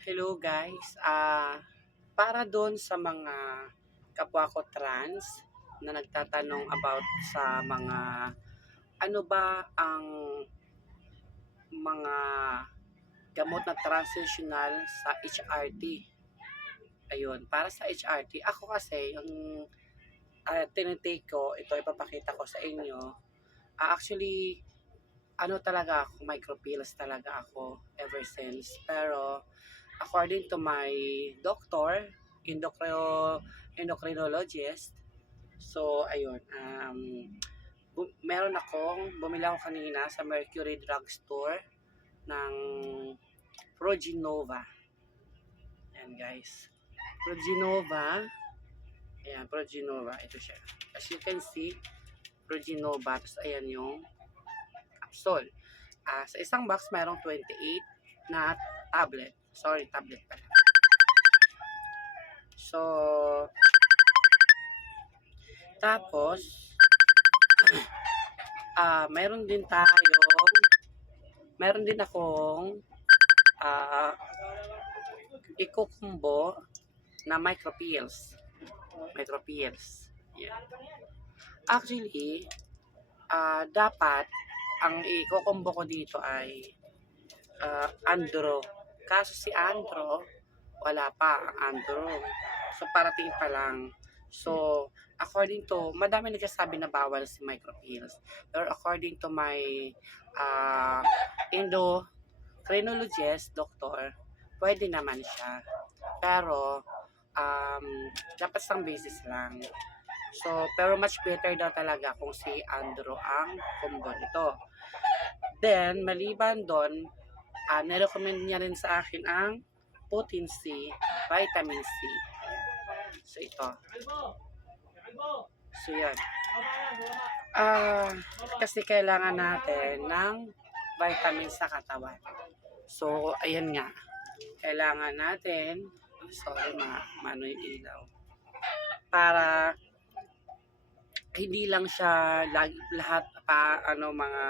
Hello guys, para doon sa mga kapwa ko trans na nagtatanong about sa mga ano ba ang mga gamot na transitional sa HRT. Ayun, para sa HRT, ako kasi yung tinitake ko, ito ipapakita ko sa inyo. Actually, ano talaga ako, micropills talaga ako ever since. Pero according to my doctor, endocrinologist, so ayun, bumili ako kanina sa Mercury Drugstore ng Progenova. Ayan guys, Progenova, ayan, Progenova, ito siya. As you can see, Progenova, tapos ayan yung capsule. Sa isang box, mayroong 28 na tablet. Sorry, tablet pala. So, tapos, meron din akong ikukumbo na micropills. Micropills. Yan. Actually, dapat, ang ikukumbo ko dito ay Andro. Kaso si Andro, wala pa ang Andro. So, parating pa lang. So, according to, madami nagsasabi na bawal si micropills. Pero according to my endocrinologist, doctor, pwede naman siya. Pero, dapat sang basis lang. So, pero much better daw talaga kung si Andro ang combo nito. Then, maliban doon, nirecommend niya rin sa akin ang potency, vitamin C. So, ito. So, yan. Kasi kailangan natin ng vitamin sa katawan. So, ayan nga. Kailangan natin, sorry, mano yung ilaw. Para hindi lang siya lahat pa mga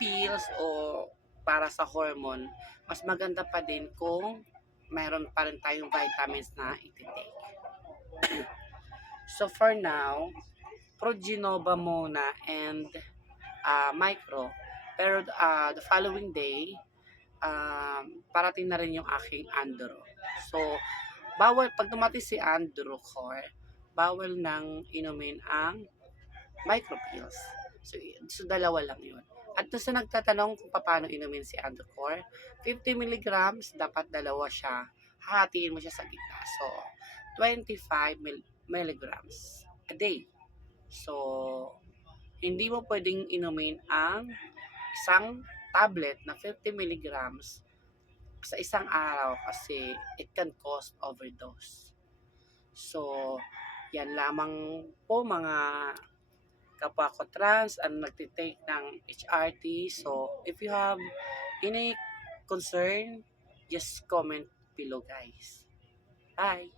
pills o para sa hormone, mas maganda pa din kung mayroon pa rin tayong vitamins na iti-take. So for now, Progenova muna and micro. Pero the following day, parating na rin yung aking Andro. So, bawal, pag dumating si Andro Core, bawal nang inumin ang micropills. So dalawa lang yun. At doon sa nagtatanong kung paano inumin si Androcor, 50 milligrams, dapat dalawa siya. Hahatiin mo siya sa gitna. So, 25 milligrams a day. So, hindi mo pwedeng inumin ang isang tablet na 50 milligrams sa isang araw kasi it can cause overdose. So, yan lamang po mga kapwa ko trans ang nagtitake ng HRT. So, if you have any concern, just comment below guys. Bye!